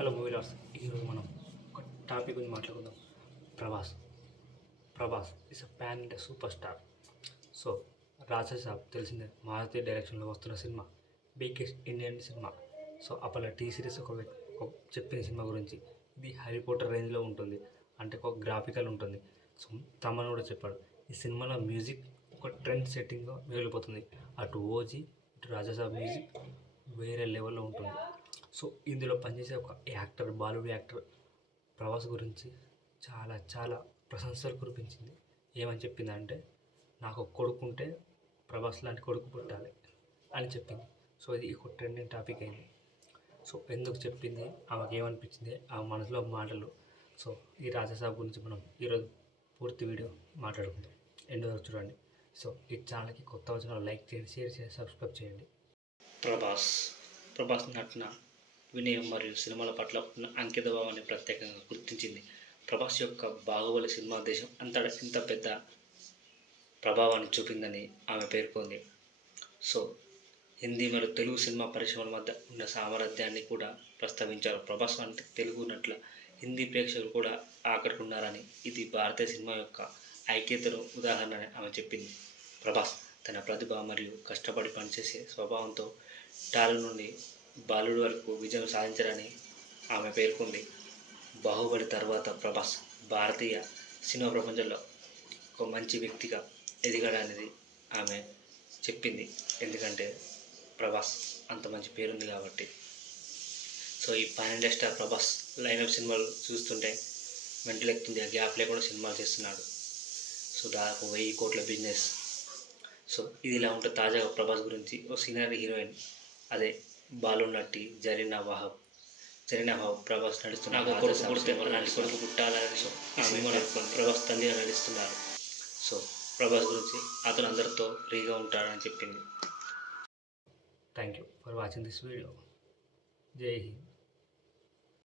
Hello movie lovers, ఈరోజు మనం ఒక టాపిక్ గురించి మాట్లాడుకుందాం. Prabhas. Prabhas is a pan India super star. So Raja Saab తెలిసిందే, మారుతి డైరెక్షన్లో వస్తున్న cinema, biggest Indian cinema. So అప్పట్లో టీ సిరీస్ ఒక చెప్పిన సినిమా గురించి, ఇది హ్యారీ పోటర్ రేంజ్లో ఉంటుంది, అంటే ఒక గ్రాఫికల్ ఉంటుంది. సో తమను కూడా చెప్పాడు, ఈ సినిమాలో మ్యూజిక్ ఒక ట్రెండ్ సెట్టింగ్గా మిగిలిపోతుంది. అటు ఓజీ ఇటు రాజసాబ్ మ్యూజిక్ వేరే లెవెల్లో ఉంటుంది. సో ఇందులో పనిచేసే ఒక యాక్టర్, బాలీవుడ్ యాక్టర్ ప్రభాస్ గురించి చాలా చాలా ప్రశంసలు కురిపించింది. ఏమని చెప్పిందంటే, నాకు కొడుకుంటే ప్రభాస్ లాంటి కొడుకు పుట్టాలి అని చెప్పింది. సో ఇది ఒక ట్రెండింగ్ టాపిక్ అయింది. సో ఎందుకు చెప్పింది, ఆమెకి ఏమనిపించింది, ఆ మనసులో మాటలు. సో ఈ రాజసాబ్ గురించి మనం ఈరోజు పూర్తి వీడియో మాట్లాడుకుందాం. ఎండ్ వరకు చూడండి. సో ఈ ఛానల్కి కొత్త వచ్చిన లైక్ చేయండి, షేర్ చేయండి, సబ్స్క్రైబ్ చేయండి. ప్రభాస్ నటన, వినయం మరియు సినిమాల పట్ల ఉన్న అంకితభావాన్ని ప్రత్యేకంగా గుర్తించింది. ప్రభాస్ యొక్క బాహుబలి సినిమా దేశం అంతటా ఇంత పెద్ద ప్రభావాన్ని చూపిందని ఆమె పేర్కొంది. సో హిందీ మరియు తెలుగు సినిమా పరిశ్రమల మధ్య ఉన్న సామర్థ్యాన్ని కూడా ప్రస్తావించారు. ప్రభాస్ అంటే తెలుగు నటుల హిందీ ప్రేక్షకులు కూడా ఆకట్టుకున్నారని, ఇది భారతీయ సినిమా యొక్క ఐక్యతను ఉదాహరణని ఆమె చెప్పింది. ప్రభాస్ తన ప్రతిభ మరియు కష్టపడి పనిచేసే స్వభావంతో టాలీవుడ్ నుండి బాలీవుడ్ వరకు విజయం సాధించారని ఆమె పేర్కొంది. బాహుబలి తర్వాత ప్రభాస్ భారతీయ సినిమా ప్రపంచంలో ఒక మంచి వ్యక్తిగా ఎదిగాడనేది ఆమె చెప్పింది. ఎందుకంటే ప్రభాస్ అంత మంచి పేరుంది కాబట్టి. సో ఈ pan India star Prabhas lineup సినిమాలు చూస్తుంటే మెంటల్ ఎక్కుతుంది. ఆ గ్యాప్ లేకుండా సినిమాలు చేస్తున్నాడు. సో దాదాపు 1000 కోట్ల బిజినెస్. సో ఇది ఇలా ఉంటే, తాజాగా ప్రభాస్ గురించి ఓ సీనియర్ హీరోయిన్, అదే బాలీవుడ్ నటి జరీనా వహాబ్ ప్రభాస్ నడుస్తున్నారు. నాకు కొడుకు పుడితే అలాంటి కొడుకు పుట్టాలని ఈ సినిమాలో ప్రభాస్ తల్లిగా నడుస్తున్నారు. సో ప్రభాస్ గురించి అతను అందరితో ఫ్రీగా ఉంటాడని చెప్పింది. Thank you for watching this video. జై హింద్.